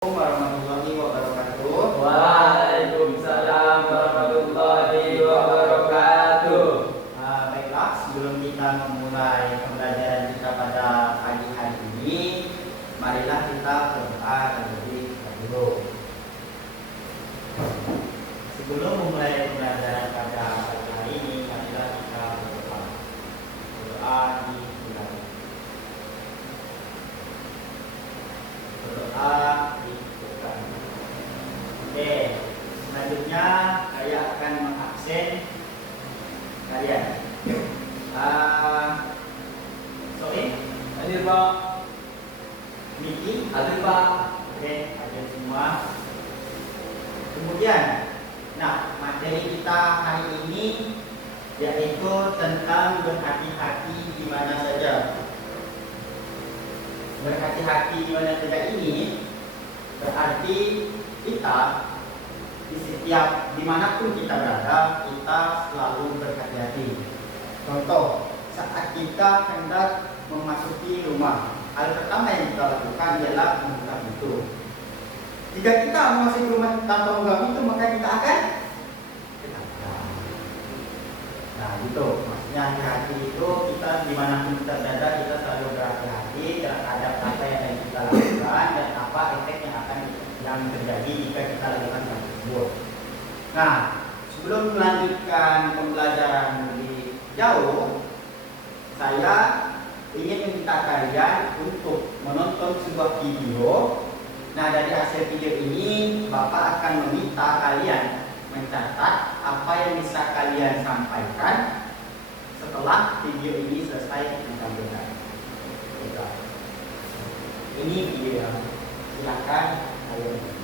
Warahmatullahi wabarakatuh. Waalaikumsalam warahmatullahi wabarakatuh. Baiklah, sebelum kita memulai pembelajaran kita pada pagi hari ini, marilah kita berdoa terlebih dahulu. Sebelum memulai pembelajaran pada pagi hari ini, marilah kita berdoa. Berdoa di bulan. Berdoa di bulan. Oke, selanjutnya saya akan mengabsen kalian. Sorry, Hadir Pak. Niki, Hadir Pak. oke, ada semua. Kemudian, materi kita hari ini yaitu tentang berhati-hati di mana saja. Berhati-hati di mana saja ini berarti kita di setiap dimanapun kita berada, kita selalu berhati-hati. Contoh, saat kita hendak memasuki rumah, hal pertama yang kita lakukan ialah membuka pintu. Jika kita memasuki rumah tanpa membuka pintu, maka kita akan ketakutan. Nah, itu maksudnya hati-hati itu kita dimanapun kita berada, kita selalu berhati-hati terhadap apa yang kita lakukan dan apa efek yang terjadi jika kita lakukan hal tersebut. Nah, sebelum melanjutkan pembelajaran lebih jauh, saya ingin meminta kalian untuk menonton sebuah video. Nah, dari hasil video ini, Bapak akan meminta kalian mencatat apa yang bisa kalian sampaikan setelah video ini selesai ditampilkan. Ini video. Silakan kalian.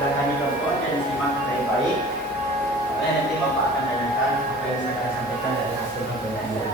Silakan ditonton dan disimak baik-baik. Supaya nanti Bapak akan tanyakan apa yang saya akan sampaikan dari hasil pembelajaran ini.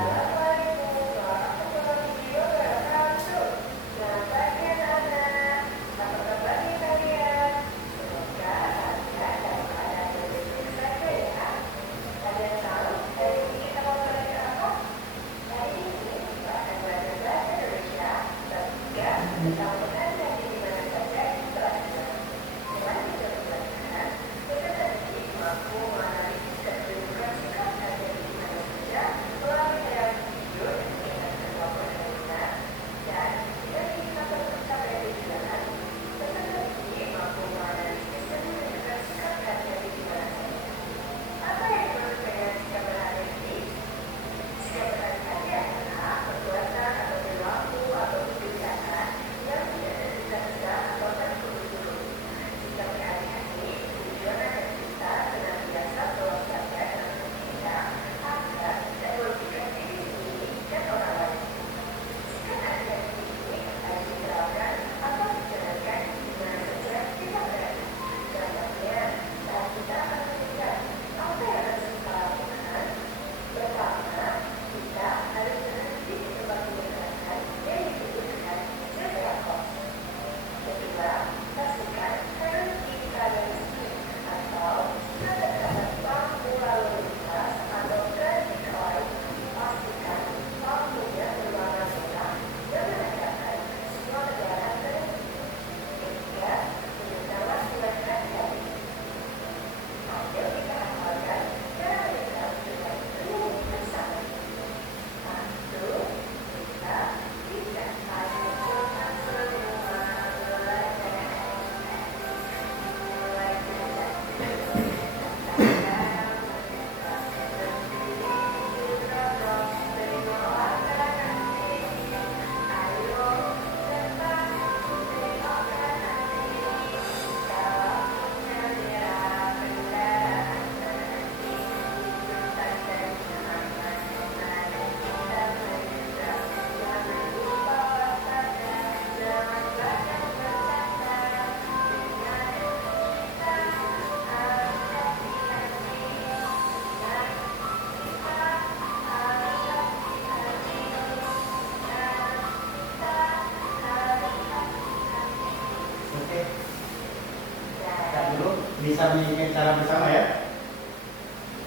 bisa bikin cara bersama ya.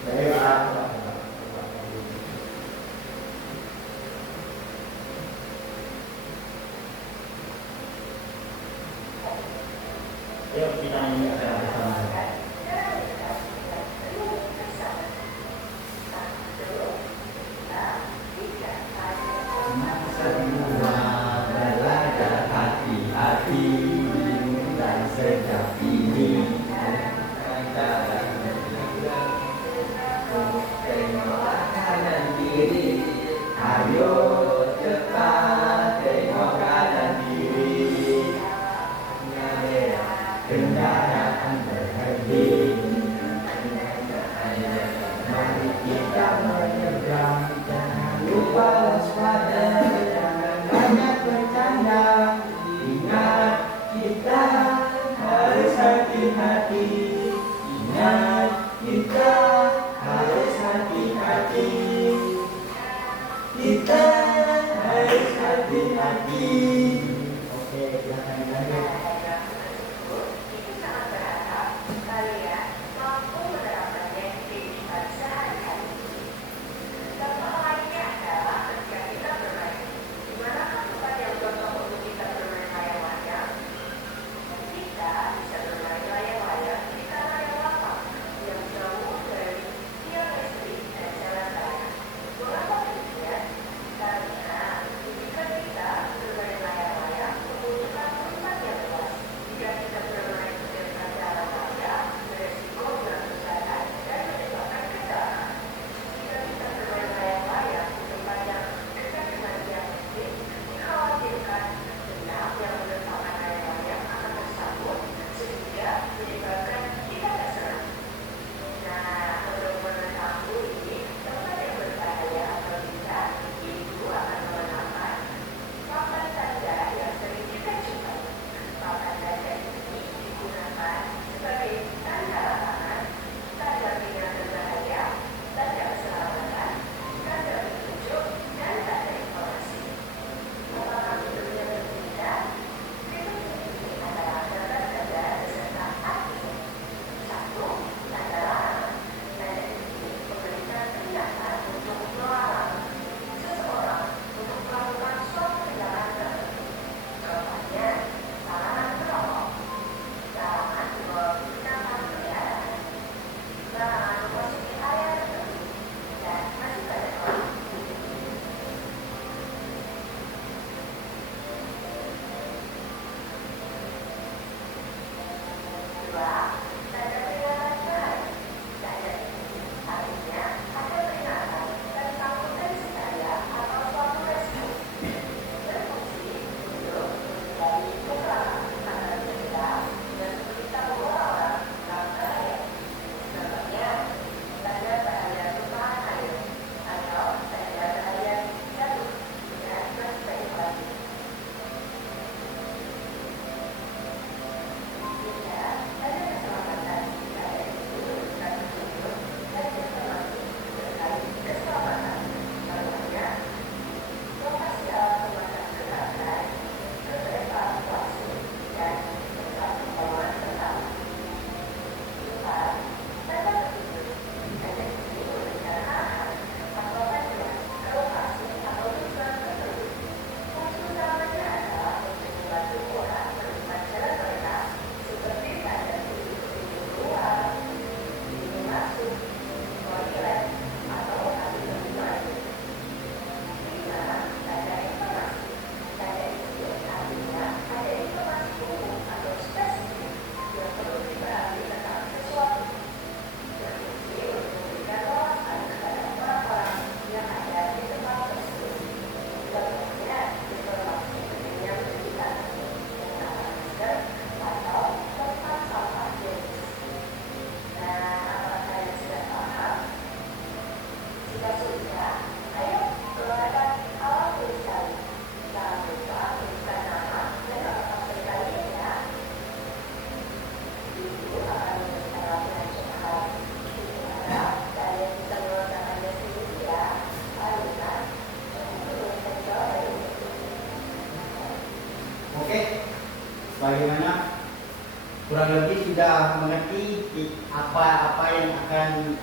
Baik, yuk kita ini cara bersama. hati-hati dan sejak ini tengok kanan kiri, ayo cepat tengok kanan kiri, kendaraan berhenti, mari kita menyeberang, jangan lupa waspada, jangan banyak bercanda, ingat kita harus hati-hati, ingat kita harus hati-hati, kita harus hati-hati. Oke, silakan dilanjut. Itu sangat berharap kalian mampu menerapkannya di kehidupan sehari-hari. Contoh lainnya adalah ketika kita bermain. Di manakah tempat yang cocok untuk kita bermain layang-layang? Kita bisa bermain layang-layang di tanah yang lapang, yang jauh dari tiang listrik dan jalan raya. Mengapa demikian? Karena jika kita bermain layang-layang membutuhkan tempat yang luas. Jika kita bermain di dekat jalan raya, beresiko berkerusakan dan menyebabkan kecelakaan. Jika kita bermain layang-layang di tempat yang dekat dengan tiang listrik, dikhawatirkan benang yang menerpakan layang-layang akan tersangkut sehingga menyebabkan kita terserang. Nah, untuk mengetahui tempat yang berbahaya atau tidak, ibu akan mengenalkan papan tanda yang sering kita jumpai. Papan tanda ini digunakan sebagai tanda larangan, tanda peringatan berbahaya, tanda keselamatan, tanda petunjuk, dan tanda informasi. Apakah bentuknya berbeda? Berikut ini adalah tanda-tanda beserta artinya. 1. Tanda larangan. Tanda ini memberikan peringatan untuk melarang seseorang untuk melakukan suatu tindakan tertentu. Contohnya, larangan merokok, larangan membawa binatang peliharaan, larangan memasuki area tertentu, dan masih banyak lagi. Dua, tanda peringatan bahaya. Tanda ini artinya ada peringatan tentang potensi bahaya atau suatu resiko. Berfungsi untuk menghindari kecelakaan antara kita dan kita orang-orang dalam bahaya. Contohnya, tanda bahaya tumpahan air atau tanda bahaya jatuh, dan masih banyak lagi. Tiga, tanda keselamatan. Tanda ini memberikan petunjuk dan informasi terkait keselamatan. Contohnya, lokasi alat pemadam kebakaran, rute evakuasi, dan tempat pembuangan pertama. Empat, tanda petunjuk. Tanda ini memberikan arahan atau panduan ke lokasi atau tujuan tertentu. Fungsi utamanya adalah untuk membantu orang menemukan jalan mereka, seperti tanda pintu keluar, pintu masuk, toilet, atau lokasi tempat lain. 5. Tanda informasi. Tanda ini artinya ada informasi umum atau spesifik yang perlu dipahami tentang sesuatu. Berfungsi untuk memberikan wawasan kepada orang-orang yang ada di tempat tersebut. Contohnya, informasi yang berkaitan dengan masker atau tempat sampah jenis. Nah, apakah kalian sudah paham? Jika sudah, ayo keluarkan alat tulis tali. Jangan lupa tuliskan nama dan alamat kalian ya. Ibu akan memberikan latihan cepat. Ibu harap kalian bisa mengerjakannya sendiri ya. Ayo kan, tuliskan jawaban. Oke, bagaimana kurang lebih sudah mengerti apa yang akan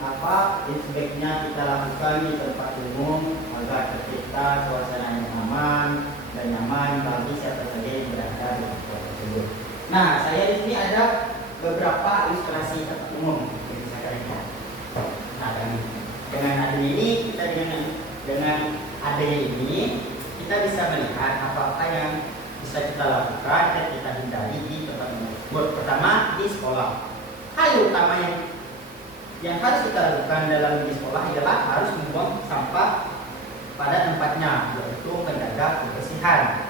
yang sebaiknya kita lakukan di tempat umum agar tercipta suasana yang aman dan nyaman bagi siapa saja yang berada di tempat tersebut. Nah, saya di sini ada beberapa ilustrasi tempat umum yang bisa kalian. Nah, dengan adanya ini kita bisa melihat apa-apa yang bisa kita lakukan dan kita hindari di tempat umum. Pertama, di sekolah. Hal utama yang harus kita lakukan dalam di sekolah adalah harus membuang sampah pada tempatnya, yaitu menjaga kebersihan.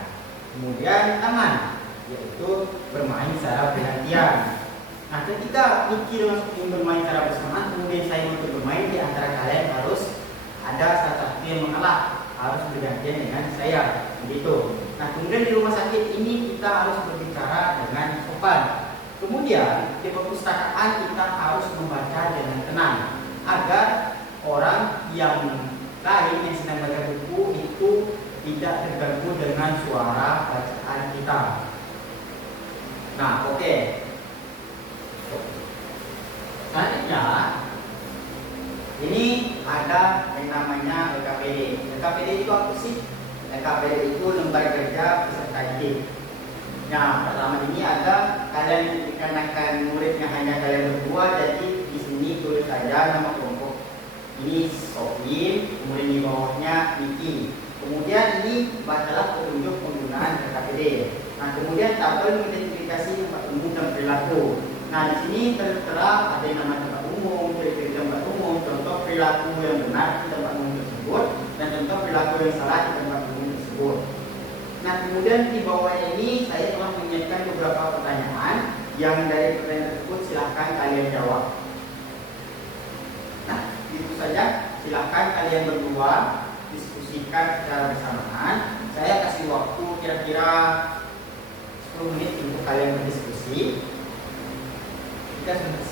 Kemudian taman, yaitu bermain secara bergantian. Nah, ketika mikir masuk bermain secara bersamaan, kemudian saya untuk bermain, di antara kalian harus ada salah satu yang mengalah, harus bergantian dengan saya, begitu. Nah, kemudian di rumah sakit ini kita harus berbicara dengan sopan. Kemudian di perpustakaan kita harus membaca dengan tenang agar orang yang lain yang sedang baca buku itu tidak terganggu dengan suara bacaan kita. Nah, oke. Selanjutnya, ini ada yang namanya LKPD. LKPD itu apa sih? LKPD itu lembar kerja peserta didik. Nah, pertama ini ada kalian dikarenakan muridnya hanya kalian berdua, jadi di sini tulis saja nama kelompok. Ini Sofin, kemudian di bawahnya Niki. Kemudian ini bacalah petunjuk penggunaan LKPD. Nah, kemudian tabel identifikasi tempat umum dan perilaku. Nah, di sini tertera ada yang nama tempat umum, ciri-ciri tempat umum, contoh perilaku yang benar di tempat umum tersebut, dan contoh perilaku yang salah di tempat umum tersebut. Nah, kemudian di bawah ini saya telah menyiapkan beberapa pertanyaan yang dari pertanyaan tersebut silahkan kalian jawab. Nah, itu saja. Silahkan kalian berdua diskusikan secara bersamaan. Saya kasih waktu kira-kira 10 menit untuk kalian berdiskusi. Jika sudah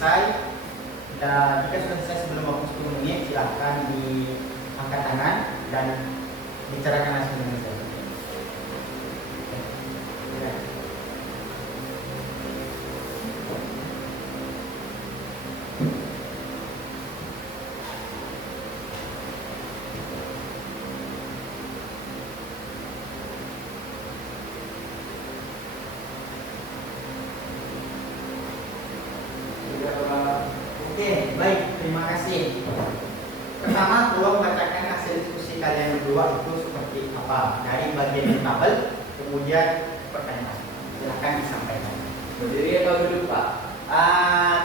selesai sebelum waktu 10 menit, silahkan diangkat tangan dan bicarakan langsung dengan saya. Oke, baik, terima kasih. Pertama, tolong bacakan hasil diskusi kalian berdua itu seperti apa dari bagian tabel, kemudian pertanyaan. Silahkan disampaikan. Berdiri atau duduk, Pak?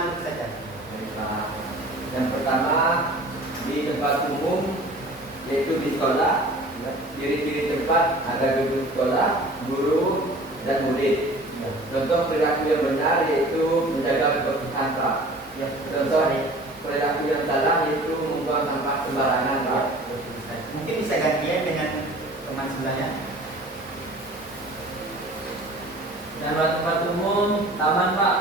Duduk saja. Baik, Pak. Yang pertama, di tempat umum, yaitu di sekolah. Ciri-ciri tempat ada gedung sekolah, guru, dan murid. Contoh perilaku yang benar yaitu menjaga kebersihan, Pak. Ya, Contoh perilaku yang salah yaitu membuang sampah sembarangan, Pak. Mungkin bisa gantian dengan teman sebelahnya. Nama tempat umum, taman, Pak.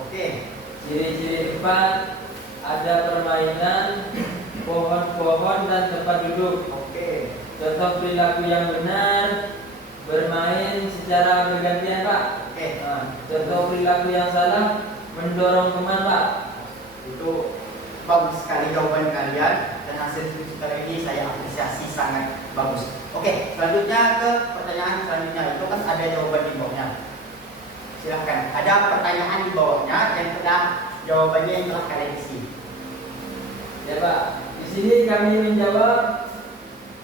Oke. Ciri-ciri tempat ada permainan, pohon-pohon dan tempat duduk. Oke. Contoh perilaku yang benar, bermain secara bergantian, Pak. Oke. Nah, contoh perilaku yang salah, mendorong teman, Pak. Itu bagus sekali jawaban kalian dan hasil diskusi kali ini saya apresiasi sangat bagus. Oke, selanjutnya ke pertanyaan selanjutnya. Itu kan ada jawaban di bawahnya. Silahkan. Ada pertanyaan di bawahnya yang telah jawabannya yang telah kalian isi. Ya, Pak. Di sini kami menjawab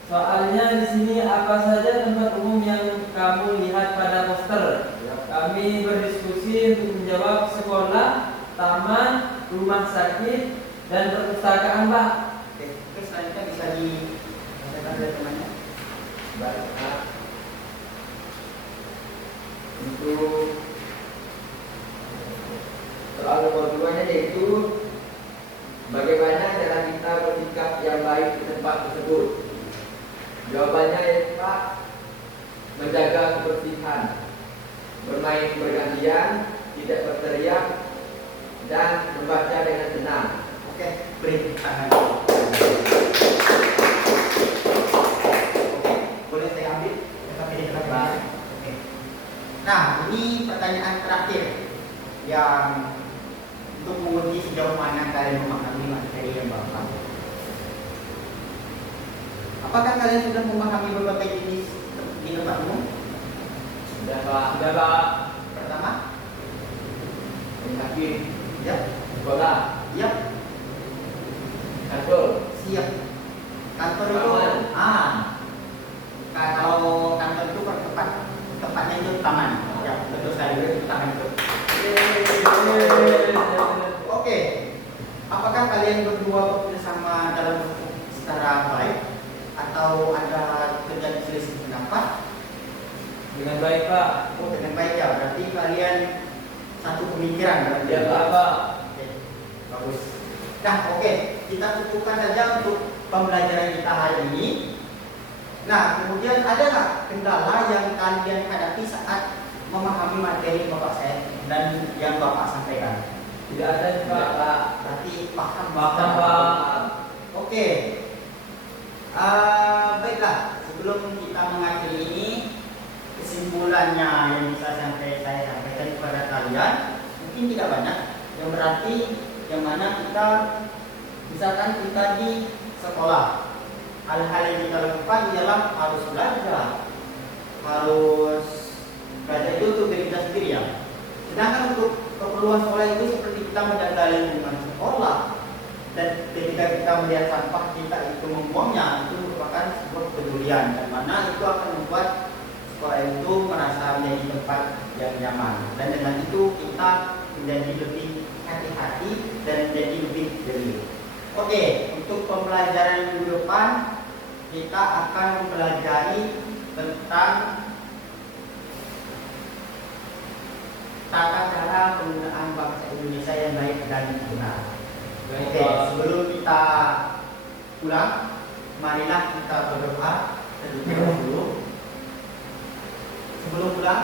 soalnya di sini apa saja tempat umum yang kamu lihat pada poster. Kami berdiskusi untuk menjawab sekolah, taman, rumah sakit, dan perpustakaan, Pak. Oke, selanjutnya bisa dibacakan oleh temannya. Baik, Pak. Untuk soal nomor 2-nya yaitu bagaimana cara kita bersikap yang baik di tempat tersebut. Jawabannya yaitu, Pak, menjaga kebersihan, bermain bergantian, tidak berteriak, dan membaca dengan tenang. Oke, beri tangan. Oke, boleh saya ambil? Oke. Nah, ini pertanyaan terakhir yang sejauh mana kalian memahami materi yang Bapak? Apakah kalian sudah memahami berbagai jenis di tempat umum? Sudah Pak. Sudah Pak. Pertama, Sakit. ya, Sekolah. ya, Kantor. siap. Kantor itu, Taman. kalau kantor itu tempatnya itu taman. Ya, betul sekali itu taman itu. Oke, apakah kalian berdua bekerjasama dalam secara baik atau ada terjadi selisih pendapat? Dengan baik Pak. Oh, dengan baik ya. Berarti kalian satu pemikiran berarti. Ya, Pak. Pak. Oke, bagus. Nah, oke, kita cukupkan saja untuk pembelajaran kita hari ini. Nah, kemudian ada nggak kendala yang kalian hadapi saat memahami materi Bapak saya dan yang Bapak sampaikan? Tidak ada nih, Pak. Pak. Berarti paham. Paham, Pak. Oke. Baiklah, sebelum kita mengakhiri ini, kesimpulannya yang bisa saya sampaikan kepada kalian mungkin tidak banyak, yang berarti yang mana kita misalkan kita di sekolah, hal-hal yang kita lakukan ialah harus belajar itu untuk diri kita sendiri ya. Sedangkan untuk keperluan sekolah itu seperti kita menjaga lingkungan sekolah, dan ketika kita melihat sampah kita itu membuangnya, itu merupakan sebuah kepedulian dan mana itu akan membuat sekolah itu merasa menjadi tempat yang nyaman, dan dengan itu kita menjadi lebih hati-hati dan menjadi lebih jeli. Oke, untuk pembelajaran minggu depan kita akan mempelajari tentang tata cara penggunaan bahasa Indonesia yang baik dan benar. Oke, sebelum kita pulang, marilah kita berdoa terlebih dahulu. Sebelum pulang,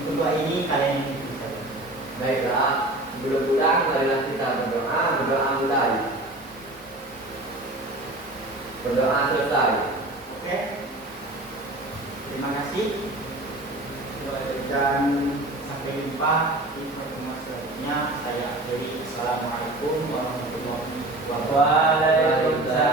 untuk doa ini kalian yang bisa. Baiklah, sebelum pulang marilah kita berdoa mulai. Berdoa selesai. Oke, terima kasih dan sampai jumpa di pertemuan selanjutnya. Saya akhiri. Assalamualaikum warahmatullahi wabarakatuh. Waalaikumsalam.